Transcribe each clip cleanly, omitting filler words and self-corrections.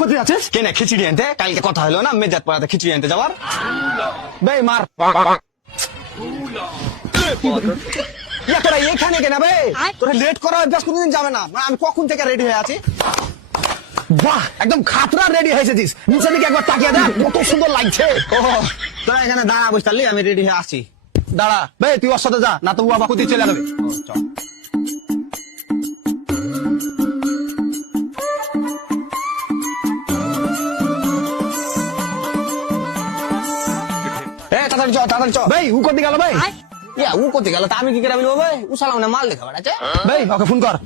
কোথায় আছিস? কেন খিচুড়ি আনতে? কালকে কথা হলো না মেজাজ পড়াতে খিচুড়ি আনতে যাওয়ার। বেই মার তোরা এখানে কেন বে? তোরা লেট করা অভ্যাস কোনদিন যাবে না। আমি কখন থেকে রেডি হয়ে আছি। বাহ, একদম খাতরা রেডি হয়েছিস। নিচে দিকে একবার তাকিয়ে দেখ, কত সুন্দর লাগছে। ও তোরা এখানে দাঁড়া বসে থাকলি, আমি রেডি হয়ে আসছি। দাঁড়া বে, তুই ওর সাথে যা, না তো ও আবার কোথায় চলে যাবে। তাড়াতাড়ি চ, তাড়াতাড়ি চ। ভাই ও কোথায় গেল ভাই? ইয়া ও কোথায় গেল? তা আমি কি করে বলবো ভাই? ও শালা মানে মাল দেখা বেড়াচ্ছে। ভাই ওকে ফোন কর।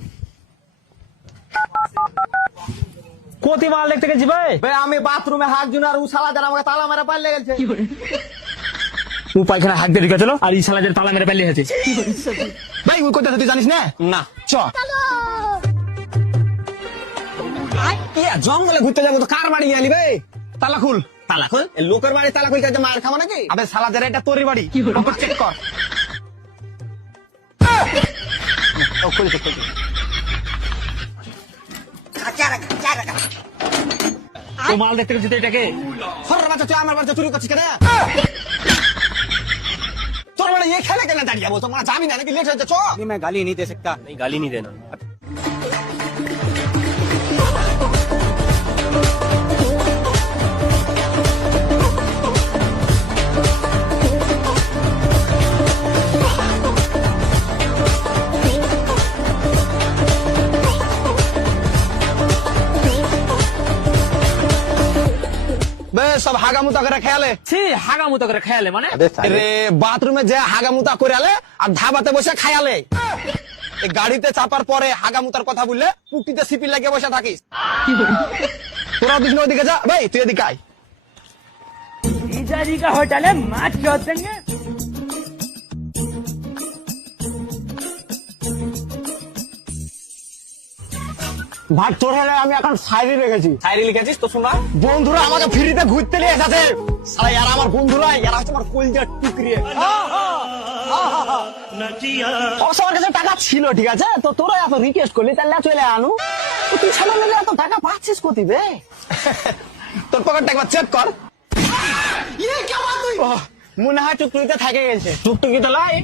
কোতি মাল দেখতে গেছি ভাই। ভাই আমি বাথরুমে হাত জুন আর ও শালা যারা আমাকে তালা মেরে পাল্লে গেছে। ও পায়খানা হাত দিয়ে ঢুকেছিল আর এই শালা যে তালা মেরে পালিয়ে গেছে। ভাই ও কোথায় তুই জানিস না? না চ। ইয়া জঙ্গলে ঘুরতে যাবো তো কার বাড়ি গেলি ভাই? তালা খুল। তালা খুল? লোকের বাড়ি তালা খুলতে মার খাবো নাকি? আবে শালা যারা এটা তোরই বাড়ি, চেক কর। ও খুলছে খুলছে। ও মাল দেখতে গেছি তো এটাকে। হর বাচ্চা তুই আমার বাড়িতে চুরি করছিস কেন? তোর বাড়ি এখানে কেন দাঁড়িয়ে বলতো? মানে যাবি না নাকি? লেট হচ্ছে চ। मैं गाली नहीं दे सकता। नहीं गाली नहीं देना। বে সব হাগামুতা করে খেয়ালে। ছি হাগামুতা করে খেয়ালে মানে? রে বাথরুমে যে হাগামুতা করে আলে আর ধাবাতে বসে খায়ালে। এই গাড়িতে চাপার পরে হাগামুতার কথা বললে পুটিতে সিপি লাগিয়ে বসে থাকিস। তোরা দুজন ওদিকে যা, ভাই তুই এদিকে আয়। जीजाजी का होटल है मैच खेल देंगे। ভাগ তোর হলে আমি এখন সাইরি রেখেছি। সাইরি লিখেছিস তো শোনা? বন্ধুরা আমাকে ফ্রিতে ঘুরতে নিয়ে এসেছে। শালা ইয়ারা আমার বন্ধুরা, ইয়ারা হচ্ছে আমার কলজার টুকরি। আমার কাছে টাকা ছিল ঠিক আছে, তো তোরা এত রিকোয়েস্ট করলি তাহলে চলে আনু। তুই ছেলে মিলে এত টাকা পাচ্ছিস কোথায় বে? তোর পকেটটা একবার চেক কর। মনে হয় টুকটুকিতে থাকে গেছে। টুকটুকিতে লাই